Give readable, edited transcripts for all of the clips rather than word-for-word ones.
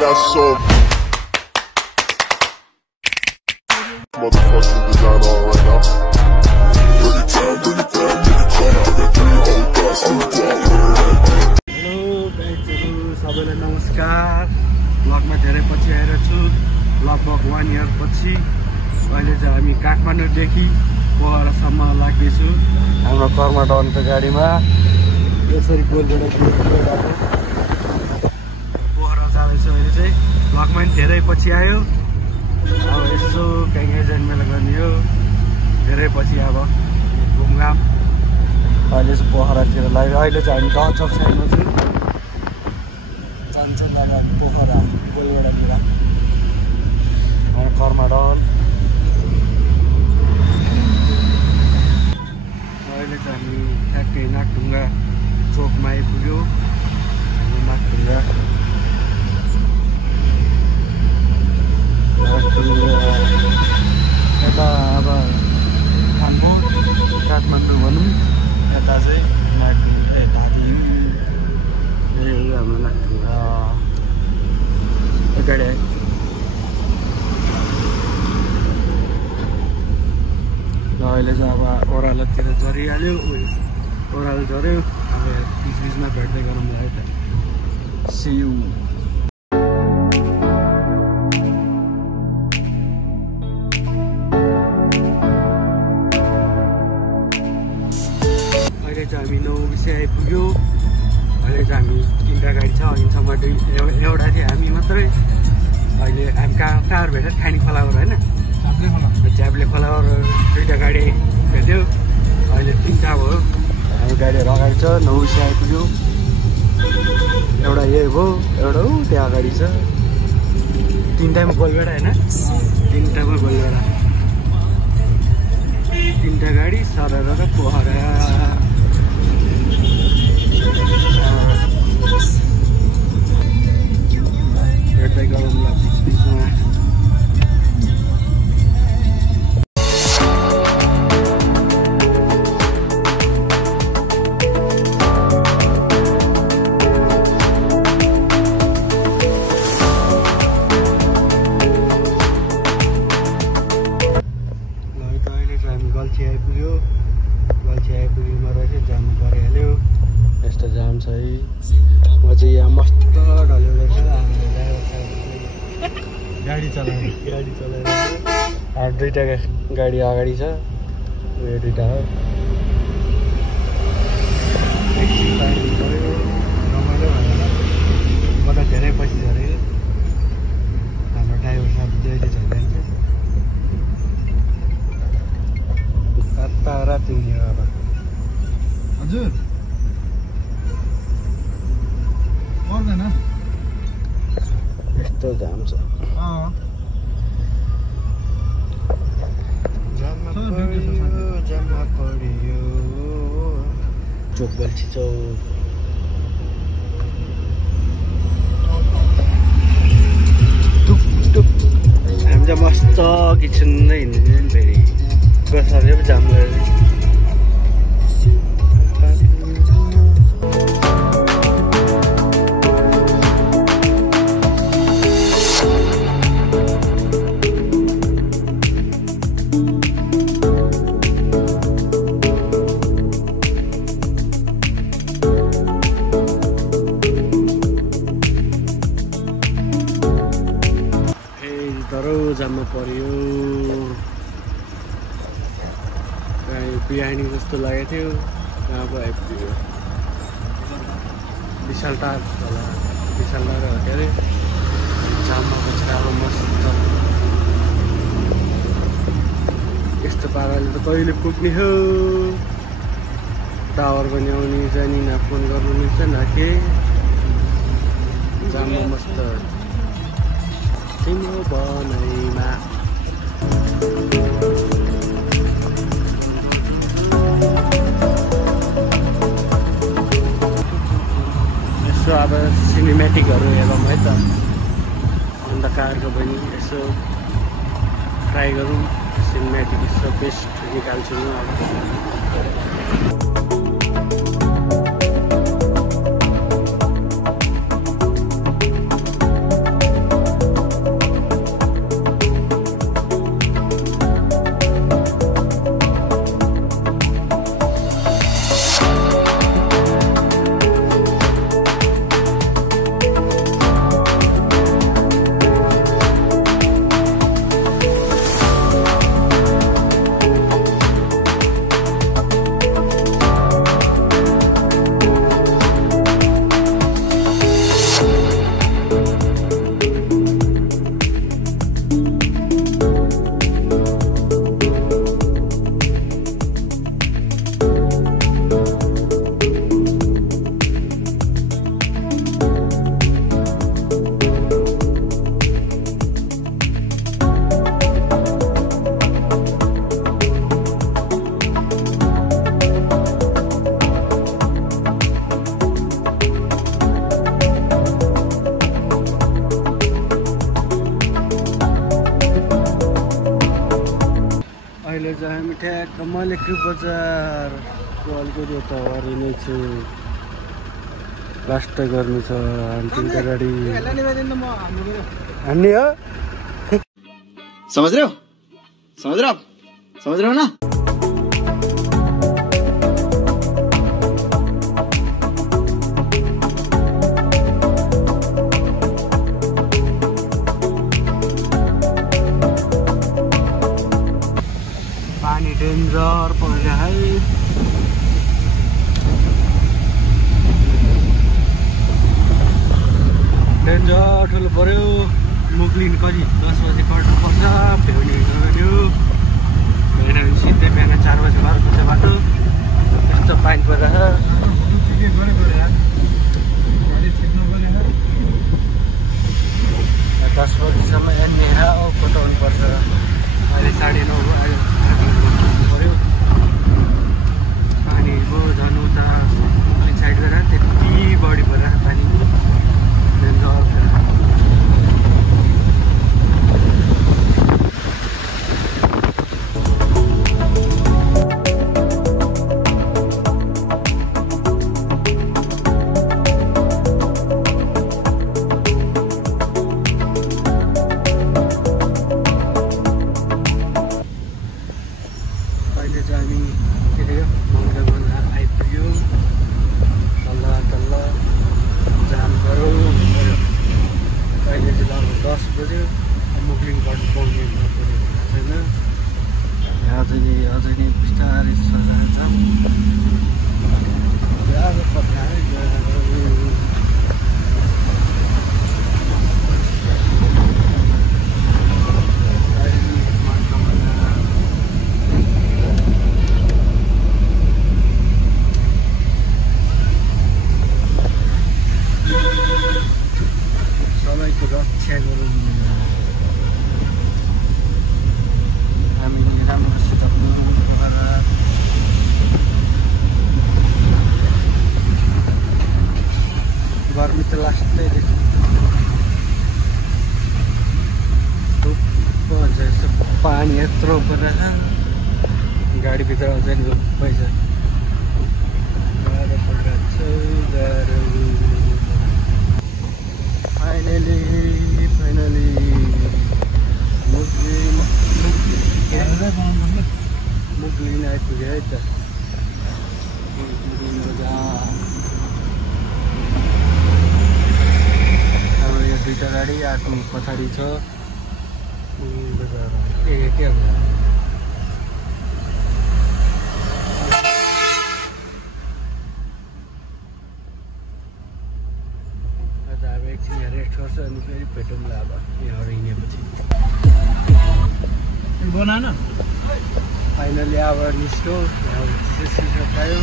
got so motherfucking design on right now. Bring it down, bring it down, bring it down. I got 3 old guys on the block. Hello गाइजहरु सबैलाई नमस्कार। ब्लगमा धेरै पछि आएर छु, लगभग 1 इयर पछि। अहिले चाहिँ हामी काठमाडौँदेखि पोखरासम्म लाग्दैछु हाम्रो कर्मटाउनको गाडीमा। यसरी गोलबाट पोखरा जाँदैछु। अहिले चाहिँ ब्लगमा पनि धेरै पछि आयो। अब यसो कहीँ जन्मेला गर्ने हो, धेरै पछि अब घुमघाम। अहिले चाहिँ पोखरातिर लाग्यो। अहिले चाहिँ हामी डचक साइडमा छु, जान्छ लाग्यो हामी पोखरा गोलगडातिर कर्मटाउन। अहिले चाहिँ हामी ठ्याक्कै नागढुङ्गा चोकमा आइपुग्यो। नागढुङ्गा यता अब खानपुर काठमाडौँ भनौँ, यता चाहिँ धादिङ हाम्रो नागढुङ्गा अगाडि आयो। र अहिले चाहिँ अब ओह्रालोतिर झरिहाल्यो, ओह्रालो झऱ्यो। अब बिचबिचमा भेट्दै गरौँ लाग्यो त। सियु अहिले चाहिँ हामी 9 बजी आइपुग्यो। अहिले चाहिँ हामी 3टा गाडी छ, अघिसम्म एउटा थियो हामी मात्रै। अहिले हामी कहाँ भेट्यो, खानी खोलावर होइन, च्याप्ले खोलावर 2टा गाडी भेट्यो। अहिले 3टा भयो। हाम्रो गाडीहरू अगाडि छ। 9 बजी आइपुग्यो। एउटा यही भयो, एउटा त्यहाँ अगाडि छ। 3टामा गोलबेडा होइन, 3टामा गोलबेडा। 3टा गाडी सरेर पोखरा भेट्दै गरौँला बिचबिचमा। गल्छी आइपुग्यो। गल्छी आइपुग्योमा रहेछ, जाम परिहाल्यो। यस्तो जाम छ है। म चाहिँ यहाँ मस्त ढल्यो रहेछ। गाडी चलाएर अब 2टा गाडी अगाडि छ, यो 2टा हो। एकछिन पानी गयो, रमाइलो भएन। म त धेरै पछि झरेँ। हाम्रो ड्राइभर साथी जहिले झरिन्छ। राति हुने अब हजुर पर्दैन, यस्तो जाम छ। जाममा पढियो चोक गल्छी चौक। हामी चाहिँ मस्त किचनमै हिँड्ने फेरि सरले पो जाम गऱ्यो। जाममा पर्यो। बिहानी जस्तो लागेको थियो, कहाँ पो आइपुग्यो। विशाल टार होला, विशाल टार हो के अरे। जाममा बसेर अब मस्त यस्तो पाराले त कहिले पुग्ने हो। टावर पनि आउने जानी न, फोन गर्नु मिल्छ न के। जाममा मस्त तिम्रो बनाइमा। यसो अब सिनेमेटिकहरू हेरौँ है त, अन्धकारको पनि यसो ट्राई गरौँ। सिनेमेटिक यसो बेस्ट निकाल्छु म अब। ठ्याक्क मलेक्यु बजारको अलिकति यता वरि नै छु प्लास्टर गर्नु छ अनि तिनवटा गाडी हान्ने हो समझ रहे हो ना पानी डेन्जर पर्यो है डेन्जर ठुलो पर्यो मुक्लिनु कति 10 बजे कट्नुपर्छ भ्याउने गऱ्यो भएन भने सिधै बिहान 4 बजे बाह्र बजे बाटो त्यस्तो पानी परिरहेछ 10 बजीसम्म एनेर कोटाउनु पर्छ अहिले 9:30 भयो अहिले पऱ्यो पानी भयो झन् उता साइड गएर त्यति बढी परेर पानी अझै नै बिस्तारै चलिरहेछ सबैको रक्षा गरौँ हामीले राम्रोसित गर्मी त लास्टै थुप्रो हुन्छ यस्तो पानी यत्रो परेर गाडीभित्र अझै पैसा फाइनली मुक्लिन आइपुग्यो है त हाम्रो यहाँ दुईवटा गाडी आएको पछाडि छ के अब अब एकछिन यहाँ रेस्ट गर्छ अनि फेरि भेटौँला अब यहाँबाट हिँडेपछि बनान फाइनली अब निस्क्यो चिसो खायो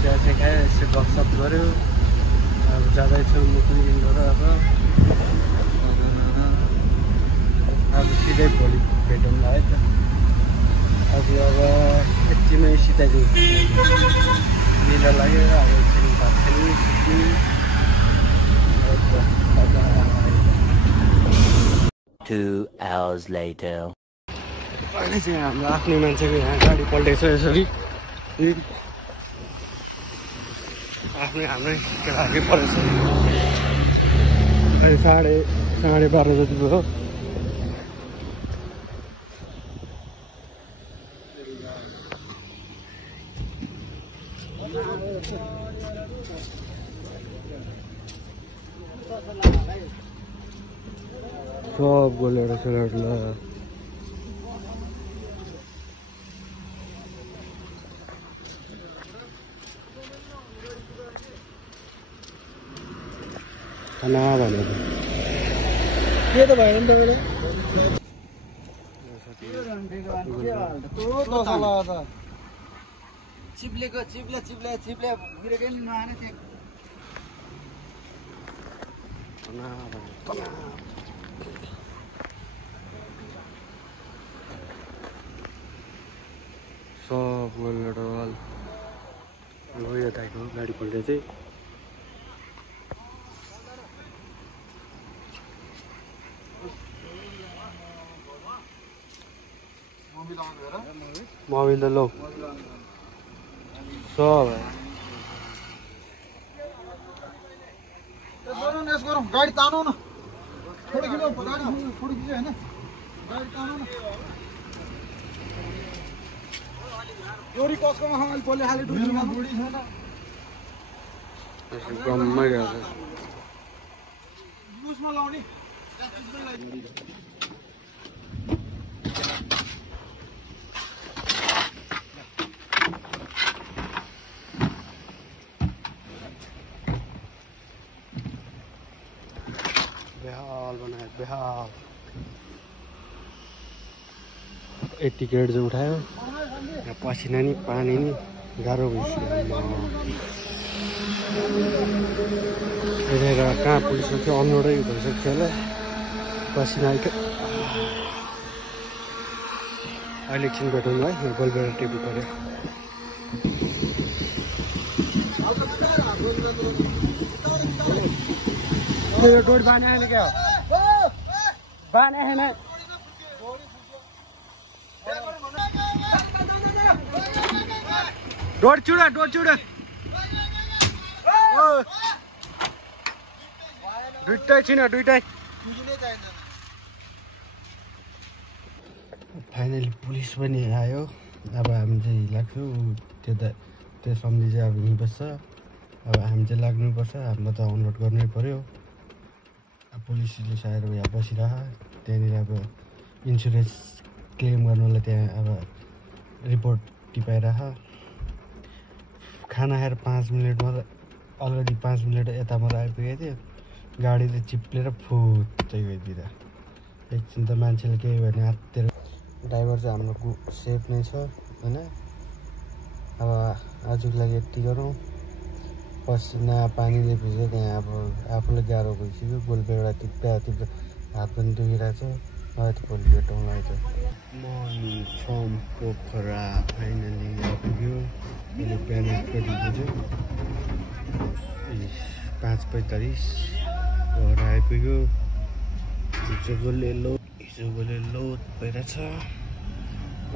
चिया चाहिँ खायो यसो गफसफ गऱ्यो अब जाँदैछु मुक्लिनबाट अब सिधै भोलि भेटौँला है त अब एकछिनमै सिधाइदिउँ निदा लाग्यो अब एकछिन भात खाने सुत्ने 2 hours later. अहिले चाहिँ हाम्रो आफ्नै मान्छेको यहाँ गाडी पल्टेको छ यसरी हाम्रै केटाकै परेछ अहिले 12:30 जति भयो सब गोलेर सेलेर ल खाना भनेको के त भयो नि तपाईँले चिप्लेको चिप्ले गिरेकै नि नआने थिए सब गोलेर यो दाइको गाडी पल्टे चाहिँ मोबिल त लो सब गाडी तानौ न थोडी खिचो गाडी थोडी खिचो हैन गाडी तानौ न योरी कसकोमा हामी बोले हाले डुडीमा डुडी छैन गम्मै गर्छ युजमा लाउने बेहाल बनायो बेहाल यति गेट चाहिँ उठायो यहाँ पसिना नि पानी नि गाह्रो भइसक्यो यहाँनिर कहाँ पुगिसक्यो अनलोडै भइसक्यो होला पसिना आइक अहिले एकछिन भेटौँ है गोलबेडा टिप्नु पऱ्यो यो डोर बाने आएन क्या बाने आएन डोर चुड दुइटै छिन दुइटै फाइनली पुलिस पनि आयो अब हामी चाहिँ लाग्छौँ त्यो सम्झी चाहिँ अब यहीँ बस्छ अब हामी चाहिँ लाग्नुपर्छ हाम्रो त अनलोड गर्नै पर्यो पुलिसले आएर यहाँ बसिरह त्यहाँनिर अब इन्सुरेन्स क्लेम गर्नुलाई त्यहाँ अब रिपोर्ट टिपाइरह खाना खाएर 5 मिनट मात्रै अलरेडी 5 मिनट यता मात्रै आइपुगेको थियो गाडी चाहिँ चिप्लेर फुत्तै गइदिँदा एकछिन त मान्छेले केही भने हाततिर ड्राइभर चाहिँ हाम्रो सेफ नै छ होइन अब आजको लागि यति गरौँ पसिना पानीले भिज्यो त्यहाँ अब आफूलाई गाह्रो भइसक्यो गोलबेडा टिप्दा हात पनि दुखिरहेको छ त भोलि भेटौँला त मर्निङ फ्रम पोखरा फाइनली आइपुग्यो अहिले बिहान 8 बज्यो 5:45 पोखरा आइपुग्यो हिजोकोले लोड भइरहेछ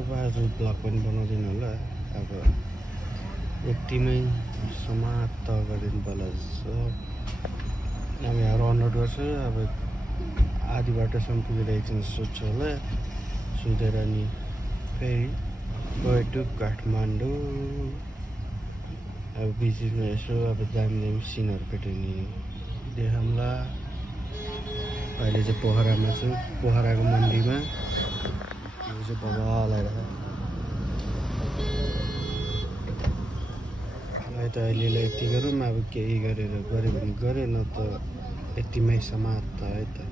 अब आज ब्लग पनि बनाउँदैन होला अब यतिमै समाप्त गरिदिनु पर्ला जस्तो अब यहाँ अनलोड गर्छु अब आधी बाटोसम्म पुगेर एकछिन सोध्छु होला सुतेर नि फेरि गयो टु काठमाडौँ अब बिचमा यसो अब दामी सिनहरू भेट्यो नि देखाउँला अहिले चाहिँ पोखरामा छु पोखराको मन्डीमा यो चाहिँ बबाल आइरहेको त अहिलेलाई यति गरौँ अब केही गरेर गऱ्यो भने गऱ्यो न त यतिमै समाप्त है त